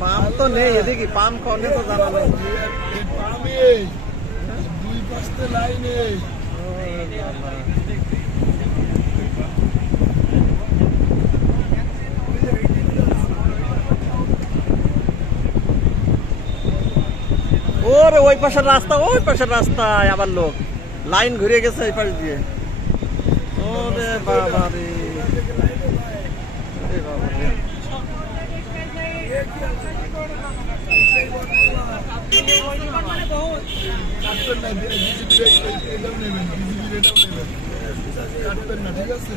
Pump তো নেই এদিকে, পাম্প কনে তো জানা নেই। দুই পাশে লাইনে ওরে ওই পাশের রাস্তা, ওই পাশের রাস্তায় আবার লোক লাইন ঘুরে গেছে এই পাশ দিয়ে। ওরে বাবা রে, ওরে বাবা রে। ঠিক আছে।